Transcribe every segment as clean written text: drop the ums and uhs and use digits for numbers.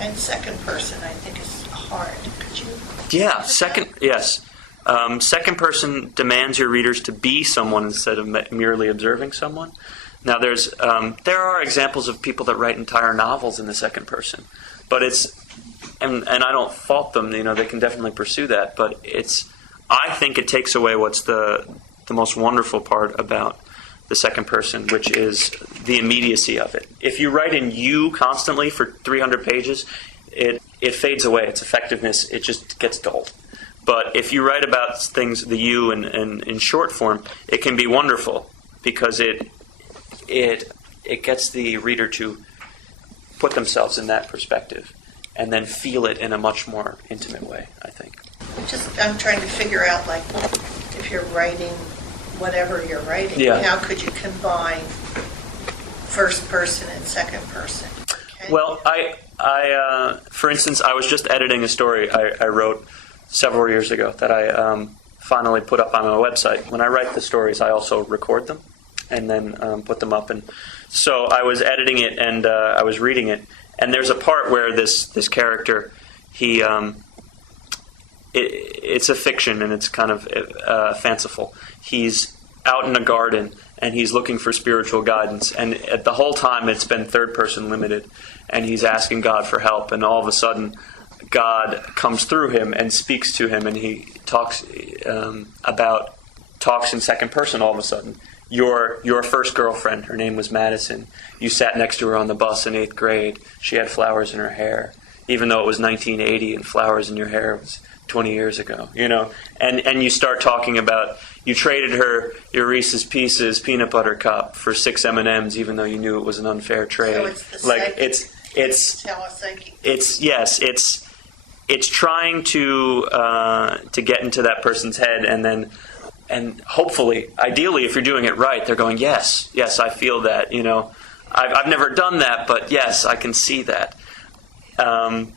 And second person, I think, is hard. Could you? Yeah, second person demands your readers to be someone instead of merely observing someone. Now, there are examples of people that write entire novels in the second person, but and I don't fault them. They can definitely pursue that, but I think it takes away what's the most wonderful part about the second person, which is the immediacy of it. If you write in you constantly for 300 pages, it fades away. Its effectiveness, it just gets dulled. But if you write about things, the you, in short form, it can be wonderful because it gets the reader to put themselves in that perspective and then feel it in a much more intimate way, I think. I'm trying to figure out, like, if you're writing whatever you're writing, how could you combine first person and second person? Okay. Well, I for instance, I was just editing a story I wrote several years ago that I finally put up on my website. When I write the stories, I also record them and then put them up. And so I was editing it and I was reading it, and there's a part where this character, it's a fiction and it's kind of fanciful. He's out in a garden and he's looking for spiritual guidance, and the whole time it's been third person limited, and he's asking God for help, and all of a sudden God comes through him and speaks to him, and he talks in second person all of a sudden. Your first girlfriend, her name was Madison. You sat next to her on the bus in 8th grade. She had flowers in her hair, even though it was 1980 and flowers in your hair was 20 years ago, and you start talking about you traded her your Reese's Pieces peanut butter cup for 6 M&Ms, even though you knew it was an unfair trade. So it's trying to get into that person's head, and hopefully, ideally, if you're doing it right, they're going, yes, I feel that. I've never done that, but yes, I can see that. And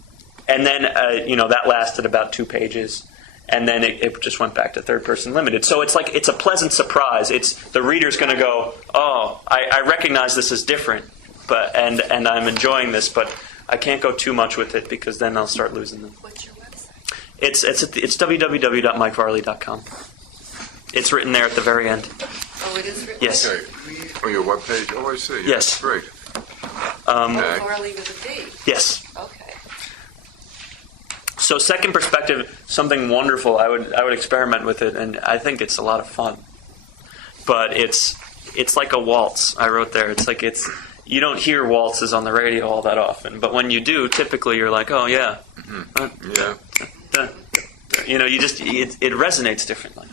then, that lasted about 2 pages, and then it just went back to third person limited. So it's like, it's a pleasant surprise. It's the reader's going to go, oh, I recognize this as different, and I'm enjoying this, but I can't go too much with it because then I'll start losing them. What's your website? It's www.mikvarley.com. It's written there at the very end. Oh, it is written? Yes. Okay. On your webpage? Oh, I see. Yes. Great. Varley with a V. Yes. Okay. So second perspective, something wonderful. I would experiment with it, and I think it's a lot of fun. But it's like a waltz. I wrote there. You don't hear waltzes on the radio all that often, but when you do, typically you're like, oh yeah, Mm-hmm. Yeah. it resonates differently.